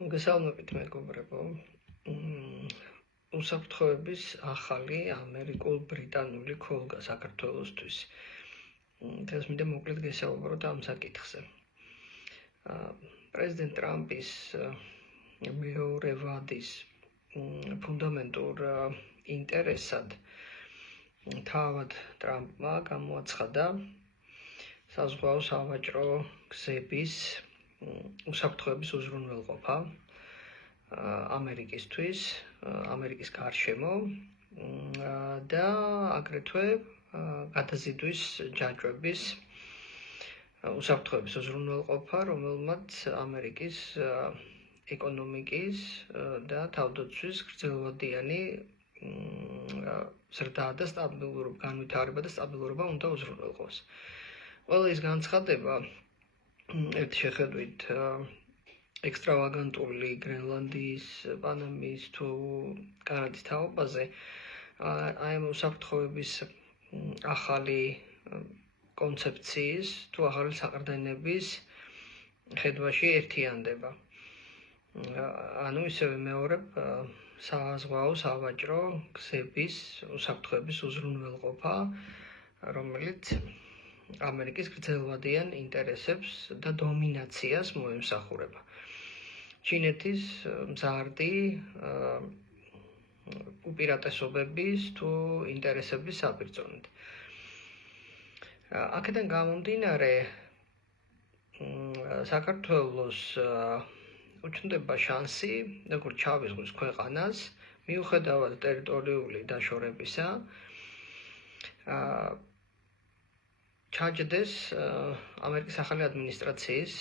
მოგესალმებით მეგობრებო. უსაფრთხოების ახალი ამერიკულ-ბრიტანული ქოლგა საქართველოსთვის. დღეს მინდა მოკლედ გესაუბროთ ამ საკითხზე. პრეზიდენტ ტრამპის მეორე ვადის ფუნდამენტურ ინტერესად თავად ტრამპმა გამოაცხადა საზღვაო სავაჭრო გზების უსაფრთხოების უზრუნველყოფა ამერიკისთვის, ამერიკის გარშემო და აგრეთვე გადაზიდვის ჯაჭვების უსაფრთხოების უზრუნველყოფა, რომელმაც ამერიკის ეკონომიკის და თავდაცვის გრძელვადიანი ზრდა და განვითარება და სტაბილურობა უნდა უზრუნველყოს. ყველა ის განცხადება ერთ შეხედვით ექსტრავაგანტული გრენლანდიის, პანამის თუ კანადის თაობაზე აი ამ უსაფრთხოების ახალი კონცეფციის თუ ახალი საყრდენების ხედვაში ერთიანდება. ანუ ისევე მეორებ საზღვაო სავაჭრო გზების უსაფრთხოების უზრუნველყოფა, რომელიც ამერიკის გრძელვადიან ინტერესებს და დომინაციას მოემსახურება. ჩინეთის მზარდი უპირატესობების თუ ინტერესების საბრძოლოდ. აქედან გამომდინარე, საქართველოს უჩნდება შანსი, როგორც შავი ზღვის ქვეყანას, მიუხედავად ტერიტორიული დაშორებისა, ჩაჯდეს ამერიკის ახალი ადმინისტრაციის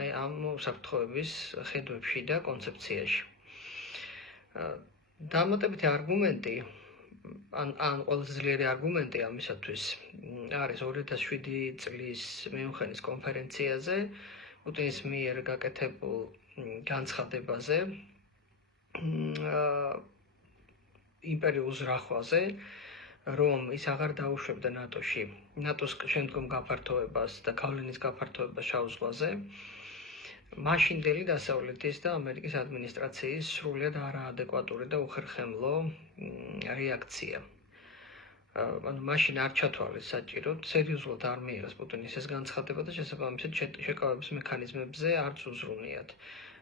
აი ამ უსაფრთხოების ხედვებში და კონცეფციაში. დამატებითი არგუმენტი, ან ყველაზე ძლიერი არგუმენტი ამისათვის არის 2007 წლის მიუნხენის კონფერენციაზე პუტინის მიერ გაკეთებულ განცხადებაზე იმპერიულ ზრახვაზე, რომ ის აღარ დაუშვებდა ნატოში, ნატოს შემდგომ გაფართოებას და გავლენის გაფართოებას შავ ზღვაზე, მაშინდელი დასავლეთის და ამერიკის ადმინისტრაციის სრულიად არაადეკვატური და უხერხემლო რეაქცია. ანუ მაშინ არ ჩათვალეს საჭიროდ, სერიოზულად არ მიიღეს პუტინის ეს განცხადება და შესაბამისად შეკავების მექანიზმებზე არც უზრუნიათ.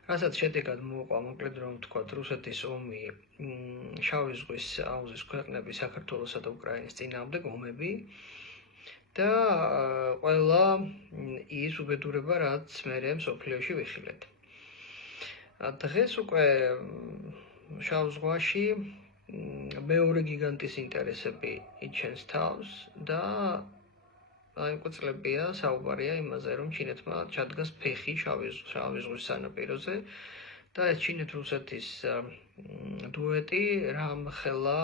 რასაც შედეგად მოუყვა, მოკლედ რომ ვთქვათ, რუსეთის ომი შავი ზღვის აუზის ქვეყნების საქართველოსა და უკრაინის წინააღმდეგ ომები და ყველა ის უბედურება, რაც მერე მსოფლიოში ვიხილეთ. დღეს უკვე შავ ზღვაში მეორე გიგანტის ინტერესები იჩენს თავს და აიკვეწლებია საუბარია იმაზე, რომ ჩინეთმა ჩადგას ფეხი შავი ზღვის სანაპიროზე და ეს ჩინეთ-რუსეთის დუეტი რამხელა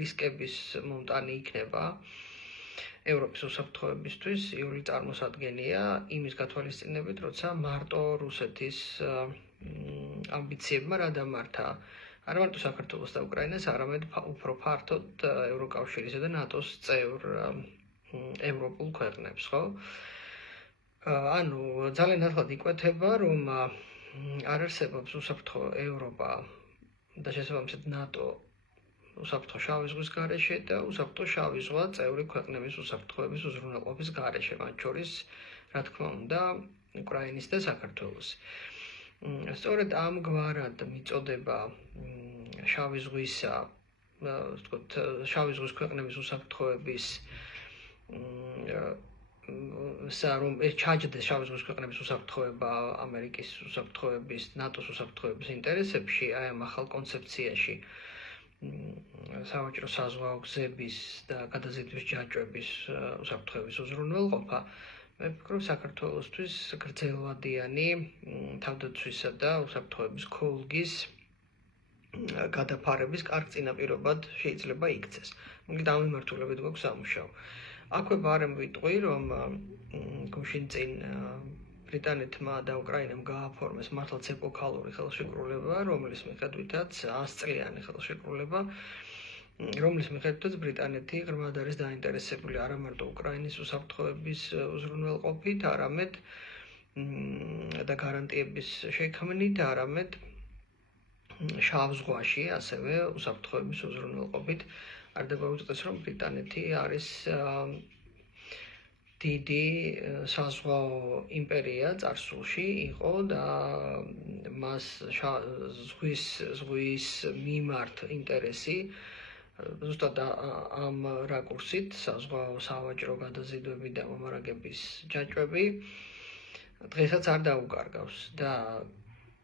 რისკების მომტანი იქნება ევროპის უსაფრთხოებისთვის იული წარმოსადგენია იმის გათვალისწინებით, როცა მარტო რუსეთის ამბიციებმა რა დამართა არა მარტო საქართველოს და უკრაინას, არამედ უფრო ფართოდ ევროკავშირისა და ნატოს წევრ ევროპულ ქვეყნებს, ხო? ანუ ძალიან ახლად იკვეთება, რომ არ არსებობს უსაფრთხო ევროპა და შესაბამისად ნატო უსაფრთხო შავი ზღვის გარეშე და უსაფრთხო შავი ზღვა წევრი ქვეყნების უსაფრთხოების უზრუნველყოფის გარეშე, მათ შორის, რა თქმა უნდა, უკრაინის და საქართველოს. სწორედ ამგვარად მიწოდება შავი ზღვისა, ვთქვათ, შავი ზღვის ქვეყნების უსაფრთხოების რომ ეს ჩაჯდეს შავი ზღვის ქვეყნების უსაფრთხოება ამერიკის უსაფრთხოების, ნატოს უსაფრთხოების ინტერესებში, აი ამ ახალ კონცეფციაში სავაჭრო საზღვაო გზების და გადაზიდვის ჯაჭვების უსაფრთხოების უზრუნველყოფა, მე ვფიქრობ, საქართველოსთვის გრძელვადიანი თავდაცვისა და უსაფრთხოების ქოლგის გადაფარების კარგ წინაპირობად შეიძლება იქცეს. მოკლედ ამ მიმართულებით გვაქვს სამუშაო. აქვე ბარემ ვიტყვი, რომ გუშინ წინ ბრიტანეთმა და უკრაინამ გააფორმეს მართლაც ეპოქალური ხელშეკრულება, რომლის მიხედვითაც 100 წლიანი ხელშეკრულება, რომლის მიხედვითაც ბრიტანეთი ღრმად არის დაინტერესებული არა მარტო უკრაინის უსაფრთხოების უზრუნველყოფით, არამედ და გარანტიების შექმნით, არამედ შავ ზღვაში ასევე უსაფრთხოების უზრუნველყოფით. არ დაგუწეს, რომ ბრიტანეთი არის დიდი საზღვაო იმპერია წარსულში იყო და მას ზღვის მიმართ ინტერესი ზუსტად ამ რაკურსით საზღვაო სავაჭრო გადაზიდვები და მომარაგების ჯაჭვები დღესაც არ დაუკარგავს და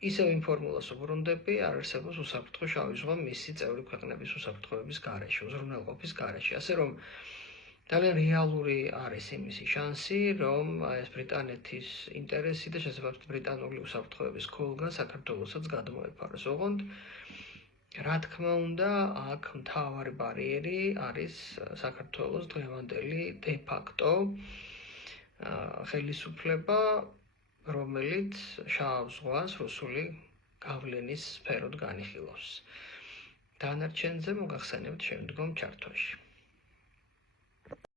ისევ იმ ფორმულას უბრუნდები, არ არსებობს უსაფრთხო შავი ზღვა მისი წევრი ქვეყნების უსაფრთხოების გარეშე, უზრუნველყოფის გარეშე. ასე რომ ძალიან რეალური არის იმისი შანსი, რომ ეს ბრიტანეთის ინტერესი და შესაბამისად ბრიტანული უსაფრთხოების ქოლგან საქართველოსაც გადმოეფაროს. ოღონდ რა თქმა უნდა, აქ მთავარი ბარიერი არის საქართველოს დღევანდელი დე-ფაქტო ხელისუფლება, რომელიც შავ ზღვას რუსული გავლენის სფეროდ განიხილავს. დანარჩენზე მოგახსენებთ შემდგომ ჩართვაში.